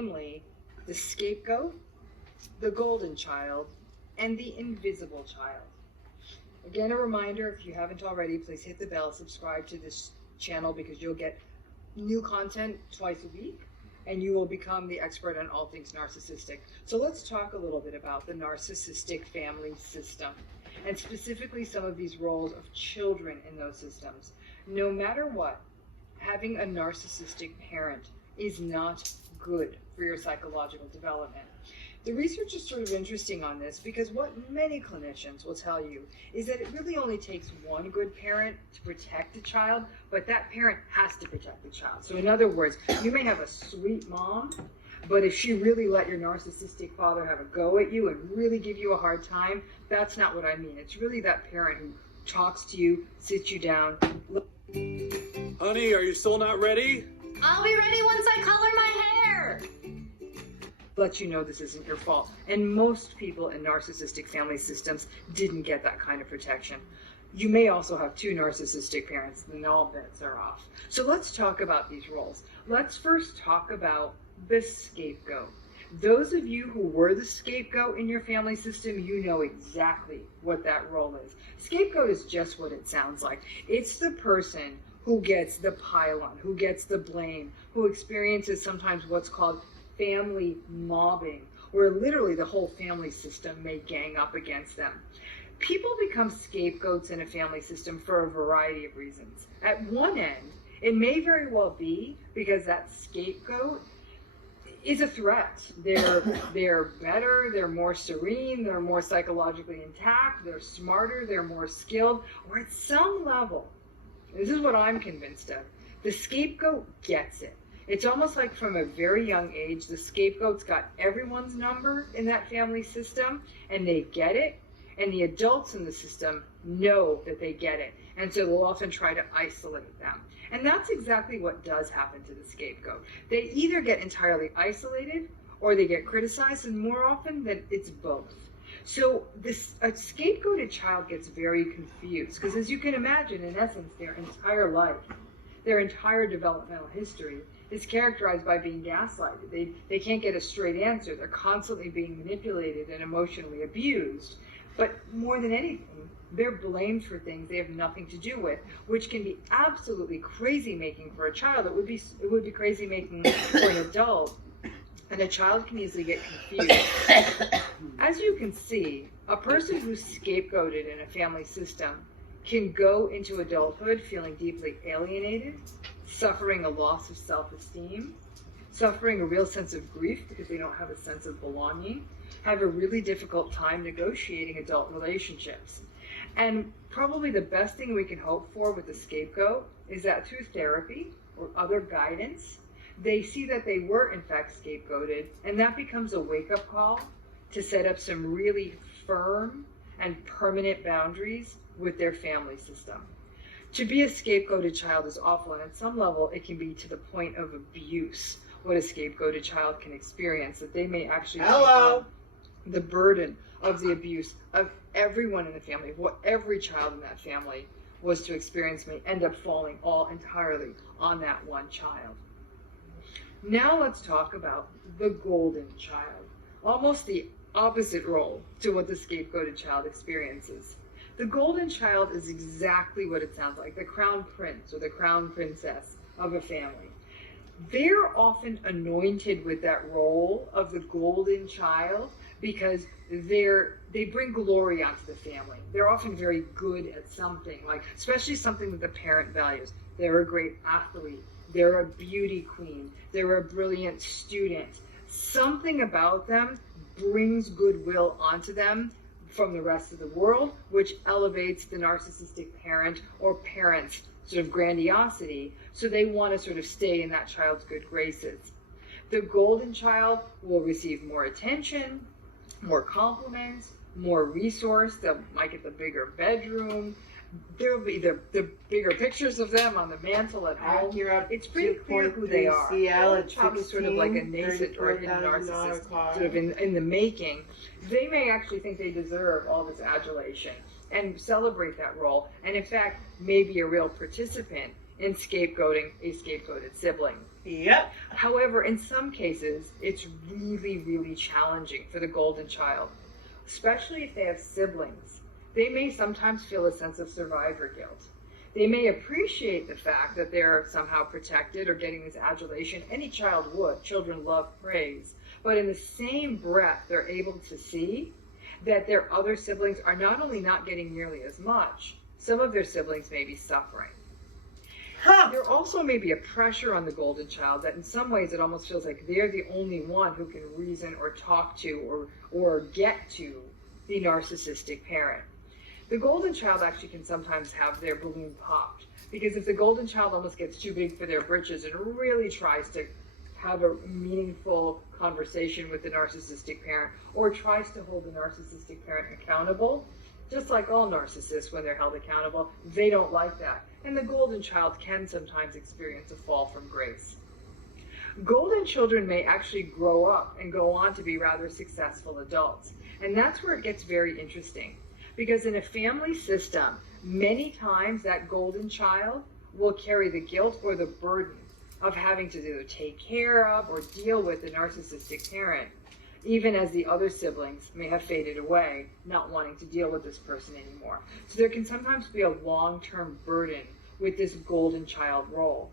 namely the scapegoat, the golden child, and the invisible child. Again, a reminder, if you haven't already, please hit the bell, subscribe to this channel because you'll get new content twice a week and you will become the expert on all things narcissistic. So let's talk a little bit about the narcissistic family system and specifically some of these roles of children in those systems. No matter what, having a narcissistic parent is not good for your psychological development. The research is sort of interesting on this because what many clinicians will tell you is that it really only takes one good parent to protect a child, but that parent has to protect the child. So in other words, you may have a sweet mom, but if she really let your narcissistic father have a go at you and really give you a hard time, that's not what I mean. It's really that parent who talks to you, sits you down. Honey, are you still not ready? I'll be ready once I color my hair. Let you know this isn't your fault. And most people in narcissistic family systems didn't get that kind of protection. You may also have two narcissistic parents, then all bets are off. So let's talk about these roles. Let's first talk about the scapegoat. Those of you who were the scapegoat in your family system, you know exactly what that role is. Scapegoat is just what it sounds like. It's the person who gets the pile-on, who gets the blame, who experiences sometimes what's called family mobbing, where literally the whole family system may gang up against them. People become scapegoats in a family system for a variety of reasons. At one end, it may very well be because that scapegoat is a threat. They're better, they're more serene, they're more psychologically intact, they're smarter, they're more skilled, or at some level, this is what I'm convinced of, the scapegoat gets it. It's almost like from a very young age, the scapegoat's got everyone's number in that family system, and they get it, and the adults in the system know that they get it, and so they'll often try to isolate them. And that's exactly what does happen to the scapegoat. They either get entirely isolated, or they get criticized, and more often than it's both. So a scapegoated child gets very confused, because as you can imagine, in essence, their entire life, their entire developmental history is characterized by being gaslighted. They can't get a straight answer. They're constantly being manipulated and emotionally abused. But more than anything, they're blamed for things they have nothing to do with, which can be absolutely crazy making for a child. It would be crazy making for an adult. And a child can easily get confused. As you can see, a person who's scapegoated in a family system can go into adulthood feeling deeply alienated, suffering a loss of self-esteem, suffering a real sense of grief because they don't have a sense of belonging, have a really difficult time negotiating adult relationships. And probably the best thing we can hope for with the scapegoat is that through therapy or other guidance, they see that they were in fact scapegoated, and that becomes a wake-up call to set up some really firm and permanent boundaries with their family system. To be a scapegoated child is awful, and at some level it can be to the point of abuse, what a scapegoated child can experience, that they may actually take the burden of the abuse of everyone in the family. What every child in that family was to experience may end up falling all entirely on that one child. Now let's talk about the golden child, almost the opposite role to what the scapegoated child experiences. The golden child is exactly what it sounds like, the crown prince or the crown princess of a family. They're often anointed with that role of the golden child because they bring glory onto the family. They're often very good at something, like especially something that the parent values. They're a great athlete. They're a beauty queen. They're a brilliant student. Something about them brings goodwill onto them from the rest of the world, which elevates the narcissistic parent or parent's sort of grandiosity, so they want to sort of stay in that child's good graces. The golden child will receive more attention, more compliments, more resource. They might get the bigger bedroom. There'll be the bigger pictures of them on the mantle at home. It's pretty clear who they are. The child is sort of like a nascent or hidden narcissist, sort of in the making. They may actually think they deserve all this adulation and celebrate that role, and in fact may be a real participant in scapegoating a scapegoated sibling. Yep. However, in some cases, it's really, really challenging for the golden child, especially if they have siblings. They may sometimes feel a sense of survivor guilt. They may appreciate the fact that they're somehow protected or getting this adulation. Any child would. Children love praise. But in the same breath, they're able to see that their other siblings are not only not getting nearly as much, some of their siblings may be suffering. Huh. There also may be a pressure on the golden child that in some ways it almost feels like they're the only one who can reason or talk to or get to the narcissistic parent. The golden child actually can sometimes have their balloon popped, because if the golden child almost gets too big for their britches and really tries to have a meaningful conversation with the narcissistic parent or tries to hold the narcissistic parent accountable, just like all narcissists when they're held accountable, they don't like that. And the golden child can sometimes experience a fall from grace. Golden children may actually grow up and go on to be rather successful adults. And that's where it gets very interesting. Because in a family system, many times that golden child will carry the guilt or the burden of having to either take care of or deal with the narcissistic parent, even as the other siblings may have faded away, not wanting to deal with this person anymore. So there can sometimes be a long-term burden with this golden child role.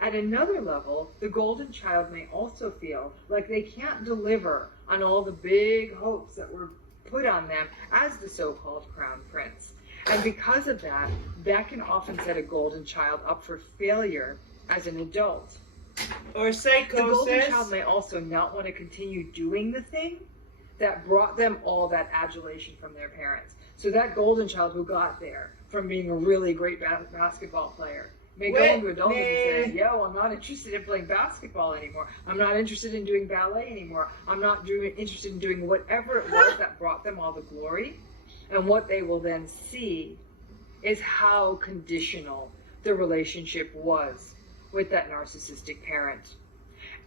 At another level, the golden child may also feel like they can't deliver on all the big hopes that were put on them as the so-called crown prince. And because of that, that can often set a golden child up for failure as an adult. Or psychosis. The golden child may also not want to continue doing the thing that brought them all that adulation from their parents. So that golden child who got there from being a really great basketball player may go into adulthood and say, yo, I'm not interested in playing basketball anymore. I'm not interested in doing ballet anymore. I'm not interested in doing whatever it was that brought them all the glory. And what they will then see is how conditional the relationship was with that narcissistic parent.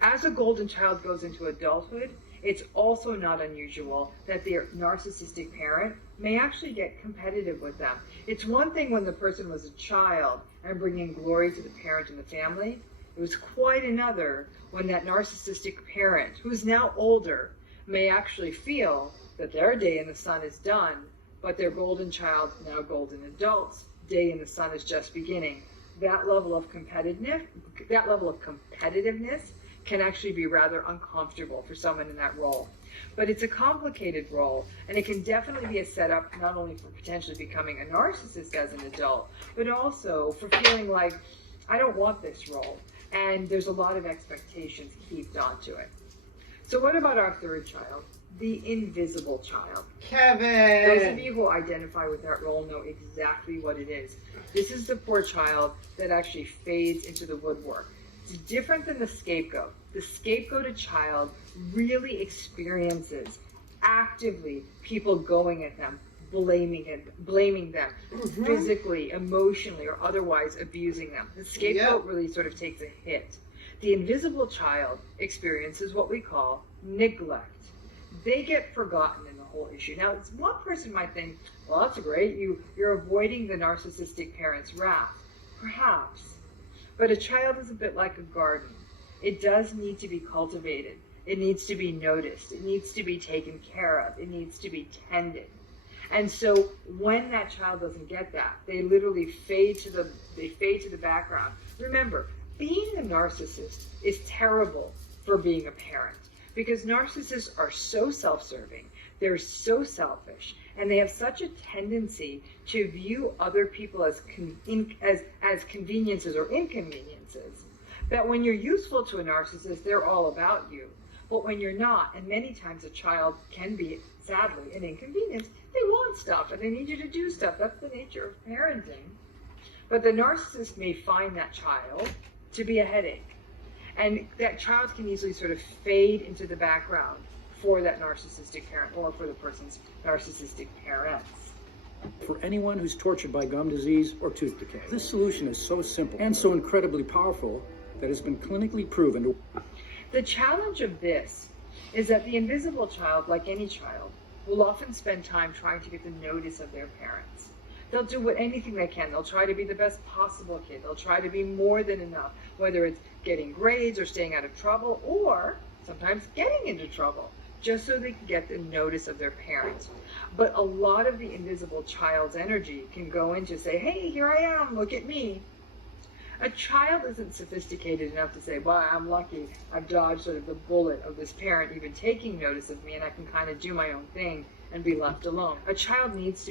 As a golden child goes into adulthood, it's also not unusual that their narcissistic parent may actually get competitive with them. It's one thing when the person was a child and bringing glory to the parent and the family. It was quite another when that narcissistic parent, who's now older, may actually feel that their day in the sun is done, but their golden child, now golden adult's, day in the sun is just beginning. That level of competitiveness can actually be rather uncomfortable for someone in that role. But it's a complicated role, and it can definitely be a setup not only for potentially becoming a narcissist as an adult, but also for feeling like, I don't want this role, and there's a lot of expectations heaped onto it. So what about our third child, the invisible child? Kevin! Those of you who identify with that role know exactly what it is. This is the poor child that actually fades into the woodwork. It's different than the scapegoat. The scapegoated child really experiences actively people going at them, blaming them, physically, emotionally, or otherwise abusing them. The scapegoat really sort of takes a hit. The invisible child experiences what we call neglect. They get forgotten in the whole issue. Now, one person might think, well, that's great. You're avoiding the narcissistic parent's wrath. Perhaps. But a child is a bit like a garden. It does need to be cultivated. It needs to be noticed. It needs to be taken care of. It needs to be tended. And so when that child doesn't get that, they literally fade to the background. Remember, being a narcissist is terrible for being a parent, because narcissists are so self-serving, they're so selfish, and they have such a tendency to view other people as conveniences or inconveniences, that when you're useful to a narcissist, they're all about you. But when you're not, and many times a child can be, sadly, an inconvenience, they want stuff and they need you to do stuff. That's the nature of parenting. But the narcissist may find that child to be a headache. And that child can easily sort of fade into the background for that narcissistic parent or for the person's narcissistic parents. For anyone who's tortured by gum disease or tooth decay, this solution is so simple and so incredibly powerful that it's been clinically proven to... The challenge of this is that the invisible child, like any child, will often spend time trying to get the notice of their parents. They'll do anything they can. They'll try to be the best possible kid. They'll try to be more than enough, whether it's getting grades or staying out of trouble or sometimes getting into trouble, just so they can get the notice of their parents. But a lot of the invisible child's energy can go into say, hey, here I am, look at me. A child isn't sophisticated enough to say, well, I'm lucky, I've dodged sort of the bullet of this parent even taking notice of me and I can kind of do my own thing and be left alone. A child needs to